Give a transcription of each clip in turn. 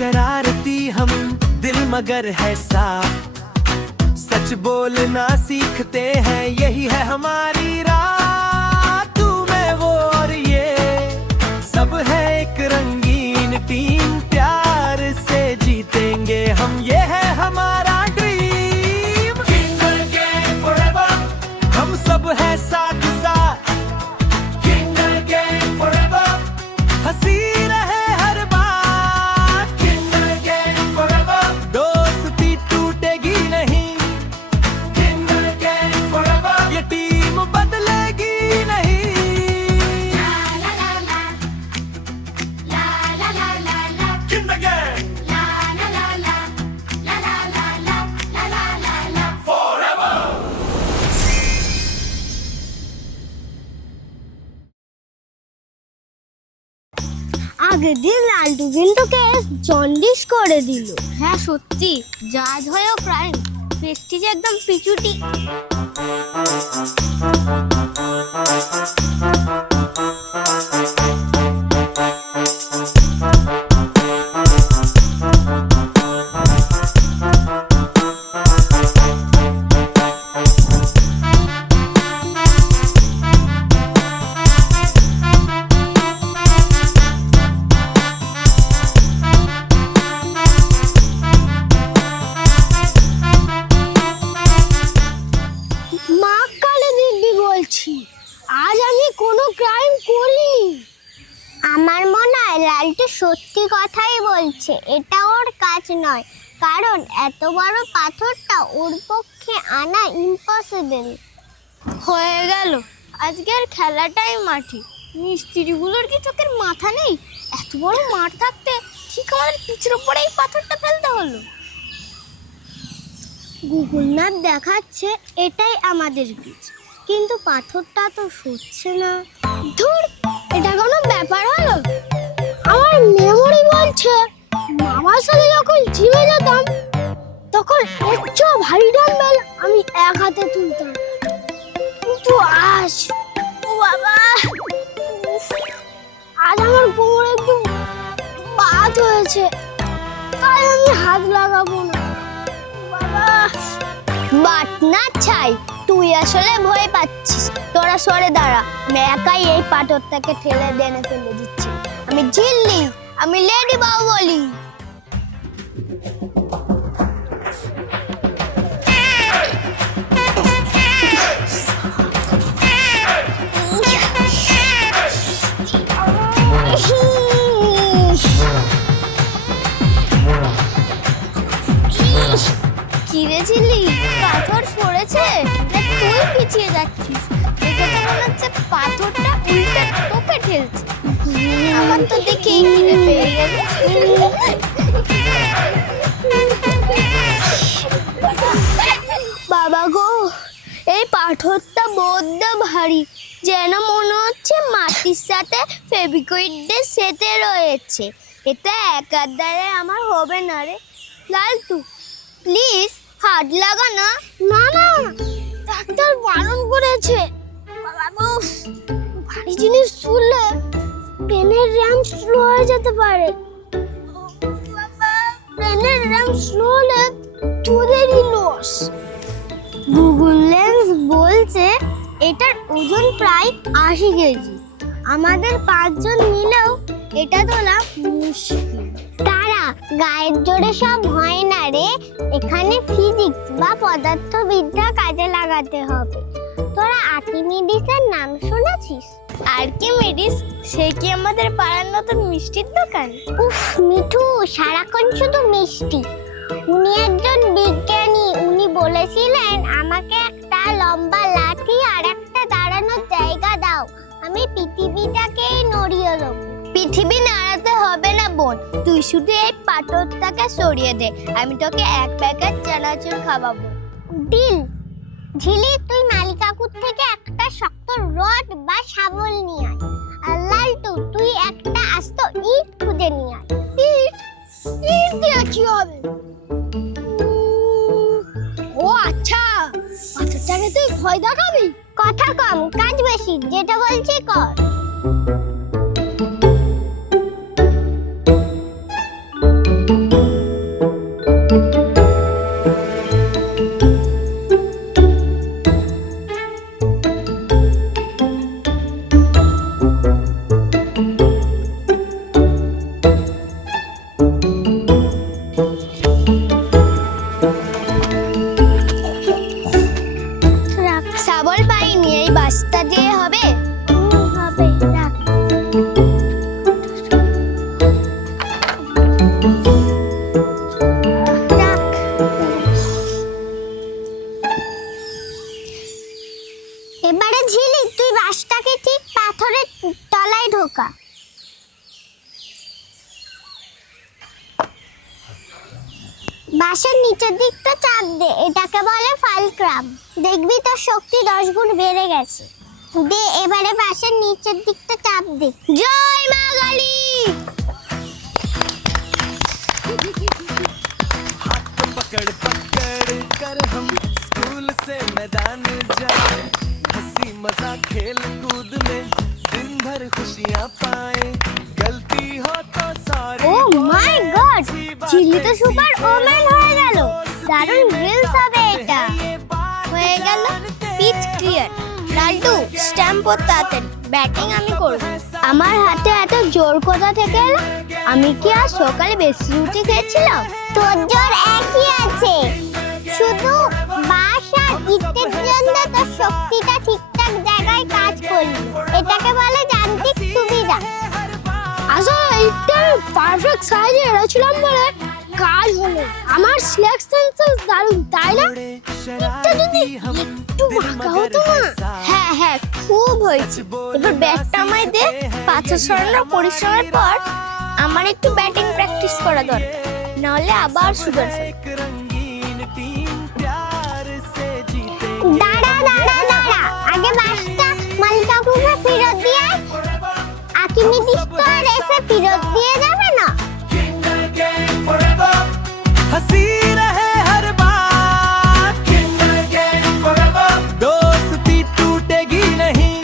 शरारती हम दिल मगर है साफ, सच बोलना सीखते हैं यही है हमारी राह। तू मैं वो और ये सब है एक रंगीन टीम, प्यार से जीतेंगे हम, ये है हमारा ड्रीम। किंगर गैंग फॉरएवर, हम सब है साथ साथ। किंगर गैंग फॉरएवर, हंसी रहे हर बात। किंगर गैंग फॉरएवर, दोस्ती टूटेगी नहीं। किंगर गैंग फॉरएवर, ये टीम बदलेगी नहीं। La la la la, la la la la la, Kinger gang la la la la, la la la la, la la la la. Forever. আগের দিন লালটু কিন্তু কেস জন্ডিস করে দিল। হ্যাঁ সত্যি, জাজ হয়েও ক্রাইম, প্রেস্টিজ একদম পিচুটি। মা কালে দিব্যি বলছি, আজ আমি কোনো ক্রাইম করিনি। আমার মনে হয় লালটু সত্যি কথাই বলছে, এটা ওর কাজ নয়, কারণ এত বড় পাথরটা ওর পক্ষে আনা ইম্পসিবল। হয়ে গেল, আজকের খেলাটাই মাটি। মিস্ত্রিগুলোর কি চোখের মাথা নেই? এত বড় মাঠ থাকতে ঠিক আমাদের পিছের উপরে এই পাথরটা ফেলতে হলো। গুগল ম্যাপ দেখাচ্ছে এটাই আমাদের বীজ, কিন্তু পাথরটা তো সরছে না। ধুর, এটা কোনো ব্যাপার হলো? আমার মেমোরি বলছে মামার সাথে যখন জিমে যেতাম তখন এর চেয়েও ভারী ডাম্বেল আমি এক হাতে তুলতাম, কিন্তু আজ ও বাবা, উফ, আজ আমার কোমরে একটু বাত হয়েছে, তাই আমি হাত লাগাবো না। বাবা, বাট না ছাই, তুই আসলে ভয় পাচ্ছিস। তোরা সরে দাঁড়া, আমি একাই এই পাথরটাকে ঠেলে দেনে ফেলে দিচ্ছি। আমি জিল্লি, আমি লেডি বাহুবলি। কিরে ঝিল্লি, পাথর সরেছে না তুই পিছিয়ে যাচ্ছিস? দেখে তো মনে হচ্ছে পাথরটা উল্টে তোকে ঠেলছে। আমার তো দেখেই কিনে পেয়ে গেল। বাবা গো, এই পাথরটা বড্ড ভারী, যেন মনে হচ্ছে মাটির সাথে ফেভিকুইক দিয়ে সেটে রয়েছে। এটা একার দ্বারা আমার হবে না রে। লালটু প্লিজ হাত লাগা না। না না, ডাক্তার বারণ করেছে। বাবা গো, ভারী জিনিস ছুঁলে পেনের র্যাম স্লো হয়ে যেতে পারে। বাবা, পেনের র্যাম স্লো হলে তোদেরই লস। গুগল লেন্স বলছে এটার ওজন প্রায় 80 কেজি। আমাদের 5 জন মিলেও এটা তোলা মুশকিল। তারা গায়ের জোরে সব হয় না রে, এখানে ফিজিক্স বা পদার্থবিদ্যা কাজে লাগাতে হবে। তোরা আর্কিমিডিসের নাম শুনেছিস? আর্কিমিডিস, সে কি আমাদের পাড়ার নতুন মিষ্টির দোকান? উফ মিঠু, সারাক্ষণ শুধু মিষ্টি। উনি একজন বিজ্ঞানী। উনি বলেছিলেন আমাকে একটা লম্বা লাঠি আর একটা দাঁড়ানোর জায়গা দাও, আমি পৃথিবীটাকেই নড়িয়ে দেবো। পৃথিবী নাড়াতে হবে না বোন, তুই শুধু এই পাথরটাকে সরিয়ে দে, আমি তোকে 1 প্যাকেট চানাচুর খাওয়াবো। ডিল। ঝিলি, তুই মালিকাকুর থেকে একটা শক্ত রড বা শাবল নিয়ে আয়, আর লালটু তুই একটা আস্ত ইট খুঁজে নিয়ে আয়। ইট? ইট দিয়ে কি হবে? ও আচ্ছা, পাথরটাকে তুই ভয় দেখাবি? কথা কম, কাজ বেশি, যেটা বলছি কর। যাক। এবারে ঝিলি তুই বাঁশটাকে ঠিক পাথরের তলায় ঢোকা। বাঁশের নিচের দিকটা চাপ দে, এটাকে বলে ফালক্রাম। দেখবি তোর শক্তি 10 গুণ বেড়ে গেছে। দে এবারে বাঁশের নিচের দিকটা চাপ দে। জয় মা কালী। हाथ पकड़ पकड़ कर हम स्कूल से मैदान जाए, हंसी मजाक खेल कूद में दिन भर खुशियाँ पाए, गलती हो तो सॉरी। ও মাই গড, ঝিলি তো সুপার ওম্যান হয়ে গেল। দারুণ রিলস হবে এটা। হয়ে গেল পিচ ক্লিয়ার। লালটু স্ট্যাম্প ও তাড়াতাড়ি, ব্যাটিং আমি করব। আমার হাতে এত জোর কোথা থেকে এলো? আমি কি আজ সকালে বেশি রুটি খেয়েছিলাম? তোর জোর একই আছে, শুধু বাঁশ আর ইটের জন্য তোর শক্তিটা ঠিকঠাক জায়গায় কাজ করলি। এটাকে বলে যান্ত্রিক সুবিধা। আসলে এইটা পারফেক্ট সাইজে এনেছিলাম বলে কাজ হলো। আমার সিলেকশন সেন্স দারুণ, তাই না? এটা যদি একটু মাখা হতো না। হ্যাঁ হ্যাঁ, খুব হয়েছে। এবার ব্যাটটা আমায় দে। 5 সরানোর পরিশ্রমের পর আমার একটু ব্যাটিং প্র্যাকটিস করা দরকার, নাহলে আবার সুগার ফল। एक रंगीन टीम प्यार से जीते। দাঁড়া দাঁড়া দাঁড়া, আগে বাসটা মালিকাপুকে ফেরত দিয়ে আয়। আর্কিমিডিস তো আর এসে ফেরত দিয়ে যাবে না। हंसी रहे हर बात, दोस्ती टूटेगी नहीं,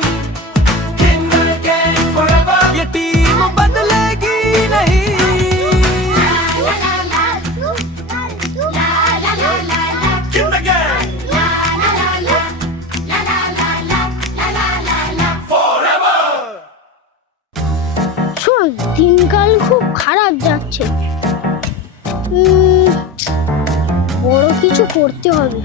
ये टीम बदलेगी नहीं। শোন, দিনকাল খুব খারাপ যাচ্ছে। বড় কিছু করতে হবে,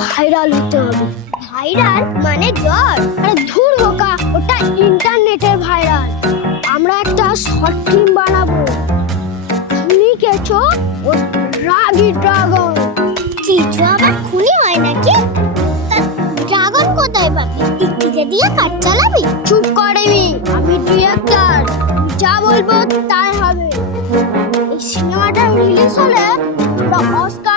ভাইরাল হতে হবে। ভাইরাল মানে জ্বর? আরে ধুর বোকা, ওটা ইন্টারনেটের ভাইরাল। আমরা একটা শর্ট ফিল্ম বানাবো। লিখেছো ও রাগি ড্রাগন। কিছু আবার খুনি হয় নাকি? ড্রাগন কোথায় পাবি? টিকটিকে দিয়ে কাজ চালাবি? চুপ করবি, আমি ডিরেক্টর, যা বলবো তাই হবে। এই সিনেমাটা রিলিজ হলে আমরা অস্কার